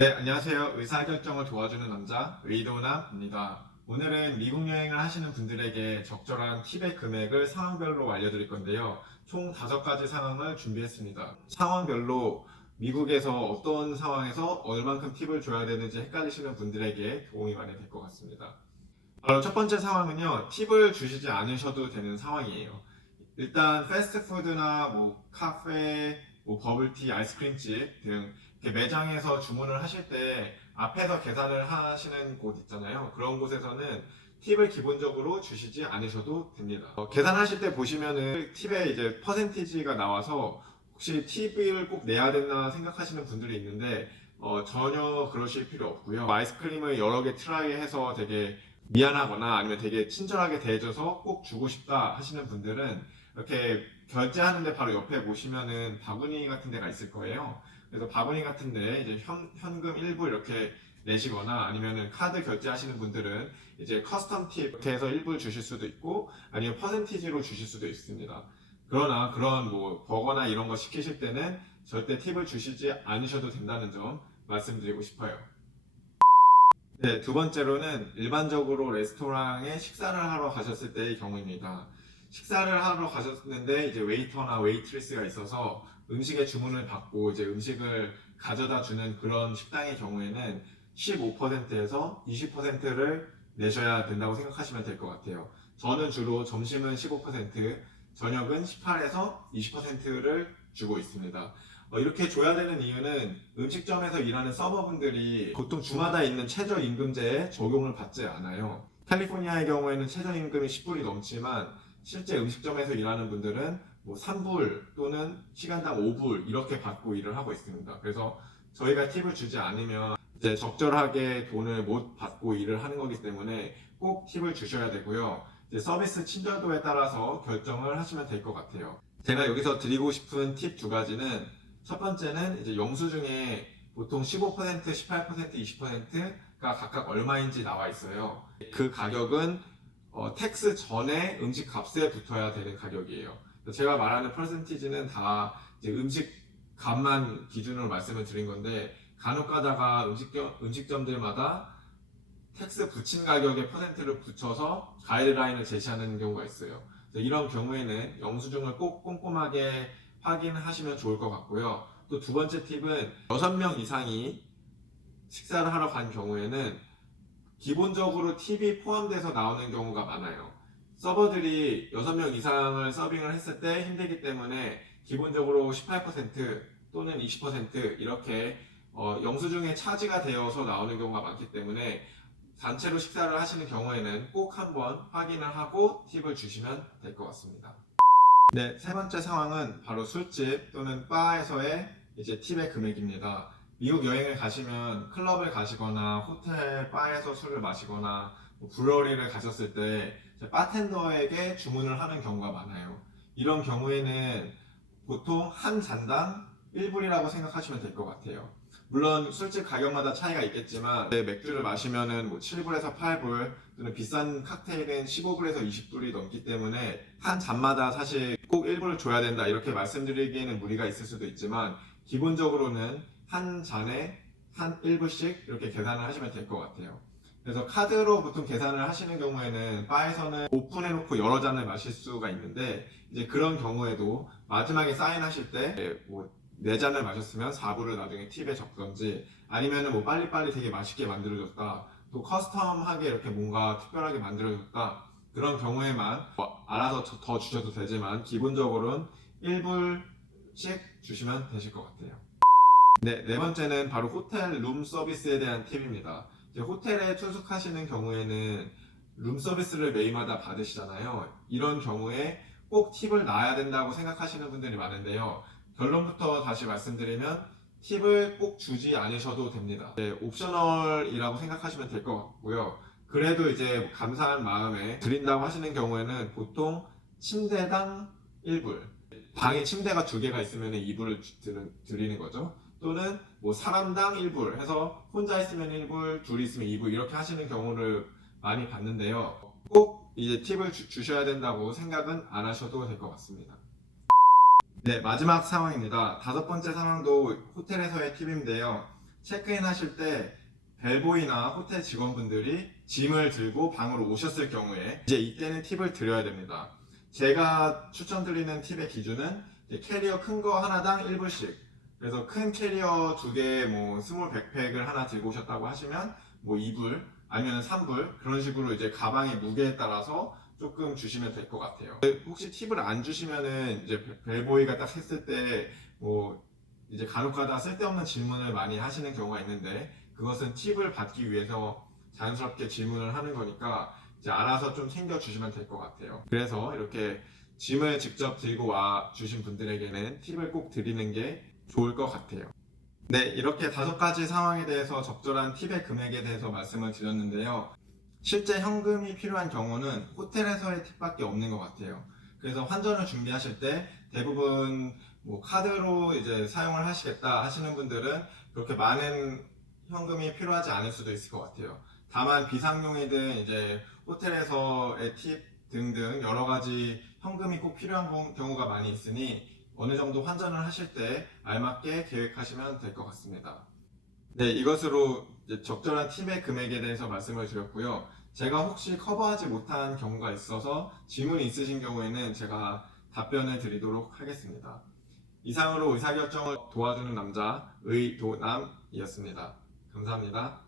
네, 안녕하세요. 의사결정을 도와주는 남자, 의도남입니다. 오늘은 미국 여행을 하시는 분들에게 적절한 팁의 금액을 상황별로 알려드릴 건데요. 총 5가지 상황을 준비했습니다. 상황별로 미국에서 어떤 상황에서 얼만큼 팁을 줘야 되는지 헷갈리시는 분들에게 도움이 많이 될 것 같습니다. 바로 첫 번째 상황은요, 팁을 주시지 않으셔도 되는 상황이에요. 일단 패스트푸드나 뭐 카페, 뭐 버블티, 아이스크림집 등 이렇게 매장에서 주문을 하실 때 앞에서 계산을 하시는 곳 있잖아요. 그런 곳에서는 팁을 기본적으로 주시지 않으셔도 됩니다. 계산하실 때 보시면은 팁에 이제 퍼센티지가 나와서 혹시 팁을 꼭 내야 되나 생각하시는 분들이 있는데 전혀 그러실 필요 없고요. 아이스크림을 여러 개 트라이해서 되게 미안하거나 아니면 되게 친절하게 대해줘서 꼭 주고 싶다 하시는 분들은 이렇게 결제하는데 바로 옆에 보시면은 바구니 같은 데가 있을 거예요. 그래서 바구니 같은 데 이제 현금 일부 이렇게 내시거나 아니면은 카드 결제하시는 분들은 이제 커스텀 팁 이렇게 해서 일부 주실 수도 있고 아니면 퍼센티지로 주실 수도 있습니다. 그러나 그런 뭐 버거나 이런 거 시키실 때는 절대 팁을 주시지 않으셔도 된다는 점 말씀드리고 싶어요. 네, 두 번째로는 일반적으로 레스토랑에 식사를 하러 가셨을 때의 경우입니다. 식사를 하러 가셨는데 이제 웨이터나 웨이트리스가 있어서 음식의 주문을 받고 이제 음식을 가져다 주는 그런 식당의 경우에는 15%에서 20%를 내셔야 된다고 생각하시면 될 것 같아요. 저는 주로 점심은 15%, 저녁은 18에서 20%를 주고 있습니다. 이렇게 줘야 되는 이유는 음식점에서 일하는 서버분들이 보통 주마다 있는 최저임금제에 적용을 받지 않아요. 캘리포니아의 경우에는 최저임금이 10불이 넘지만 실제 음식점에서 일하는 분들은 뭐 3불 또는 시간당 5불 이렇게 받고 일을 하고 있습니다. 그래서 저희가 팁을 주지 않으면 이제 적절하게 돈을 못 받고 일을 하는 거기 때문에 꼭 팁을 주셔야 되고요. 이제 서비스 친절도에 따라서 결정을 하시면 될 것 같아요. 제가 여기서 드리고 싶은 팁 2가지는 첫 번째는 이제 영수증에 보통 15%, 18%, 20%가 각각 얼마인지 나와 있어요. 그 가격은 텍스 전에 음식 값에 붙어야 되는 가격이에요. 제가 말하는 퍼센티지는 다 이제 음식 값만 기준으로 말씀을 드린 건데 간혹 가다가 음식점들마다 텍스 붙인 가격에 퍼센트를 붙여서 가이드라인을 제시하는 경우가 있어요. 이런 경우에는 영수증을 꼭 꼼꼼하게 확인하시면 좋을 것 같고요. 또 두 번째 팁은 6명 이상이 식사를 하러 간 경우에는 기본적으로 팁이 포함돼서 나오는 경우가 많아요. 서버들이 6명 이상을 서빙을 했을 때 힘들기 때문에 기본적으로 18% 또는 20% 이렇게 영수증에 차지가 되어서 나오는 경우가 많기 때문에 단체로 식사를 하시는 경우에는 꼭 한번 확인을 하고 팁을 주시면 될 것 같습니다. 네, 세 번째 상황은 바로 술집 또는 바에서의 이제 팁의 금액입니다. 미국 여행을 가시면 클럽을 가시거나 호텔 바에서 술을 마시거나 뭐 브러리를 가셨을 때 이제 바텐더에게 주문을 하는 경우가 많아요. 이런 경우에는 보통 한 잔당 1불이라고 생각하시면 될 것 같아요. 물론 술집 가격마다 차이가 있겠지만 맥주를 마시면은 뭐 7불에서 8불 또는 비싼 칵테일은 15불에서 20불이 넘기 때문에 한 잔마다 사실 꼭 1불을 줘야 된다 이렇게 말씀드리기에는 무리가 있을 수도 있지만 기본적으로는 한 잔에 한 1불씩 이렇게 계산을 하시면 될 것 같아요. 그래서 카드로 보통 계산을 하시는 경우에는 바에서는 오픈해놓고 여러 잔을 마실 수가 있는데 이제 그런 경우에도 마지막에 사인하실 때뭐 4잔을 마셨으면 4불을 나중에 팁에 적던지 아니면은 뭐 빨리빨리 되게 맛있게 만들어줬다 또 커스텀하게 이렇게 뭔가 특별하게 만들어줬다 그런 경우에만 알아서 더 주셔도 되지만 기본적으로는 1불씩 주시면 되실 것 같아요. 네, 네 번째는 바로 호텔 룸 서비스에 대한 팁입니다. 이제 호텔에 투숙하시는 경우에는 룸 서비스를 매일마다 받으시잖아요. 이런 경우에 꼭 팁을 놔야 된다고 생각하시는 분들이 많은데요. 결론부터 다시 말씀드리면 팁을 꼭 주지 않으셔도 됩니다. 네, 옵셔널이라고 생각하시면 될 것 같고요. 그래도 이제 감사한 마음에 드린다고 하시는 경우에는 보통 침대당 1불, 방에 침대가 2개가 있으면 2불을 드리는 거죠. 또는 뭐 사람당 1불 해서 혼자 있으면 1불, 둘이 있으면 2불 이렇게 하시는 경우를 많이 봤는데요. 꼭 이제 팁을 주셔야 된다고 생각은 안 하셔도 될 것 같습니다. 네, 마지막 상황입니다. 5번째 상황도 호텔에서의 팁인데요. 체크인 하실 때 벨보이나 호텔 직원분들이 짐을 들고 방으로 오셨을 경우에 이제 이때는 팁을 드려야 됩니다. 제가 추천드리는 팁의 기준은 이제 캐리어 큰 거 하나당 1불씩. 그래서 큰 캐리어 2개, 뭐 스몰 백팩을 하나 들고 오셨다고 하시면 뭐 2불 아니면 3불 그런 식으로 이제 가방의 무게에 따라서 조금 주시면 될 것 같아요. 혹시 팁을 안 주시면은 이제 벨보이가 딱 했을 때 뭐 이제 간혹가다 쓸데없는 질문을 많이 하시는 경우가 있는데 그것은 팁을 받기 위해서 자연스럽게 질문을 하는 거니까 이제 알아서 좀 챙겨 주시면 될 것 같아요. 그래서 이렇게 짐을 직접 들고 와 주신 분들에게는 팁을 꼭 드리는 게 좋을 것 같아요. 네, 이렇게 5가지 상황에 대해서 적절한 팁의 금액에 대해서 말씀을 드렸는데요. 실제 현금이 필요한 경우는 호텔에서의 팁밖에 없는 것 같아요. 그래서 환전을 준비하실 때 대부분 뭐 카드로 이제 사용을 하시겠다 하시는 분들은 그렇게 많은 현금이 필요하지 않을 수도 있을 것 같아요. 다만 비상용이든 이제 호텔에서의 팁 등등 여러 가지 현금이 꼭 필요한 경우가 많이 있으니 어느 정도 환전을 하실 때 알맞게 계획하시면 될 것 같습니다. 네, 이것으로 이제 적절한 팁의 금액에 대해서 말씀을 드렸고요. 제가 혹시 커버하지 못한 경우가 있어서 질문이 있으신 경우에는 제가 답변을 드리도록 하겠습니다. 이상으로 의사결정을 도와주는 남자, 의도남이었습니다. 감사합니다.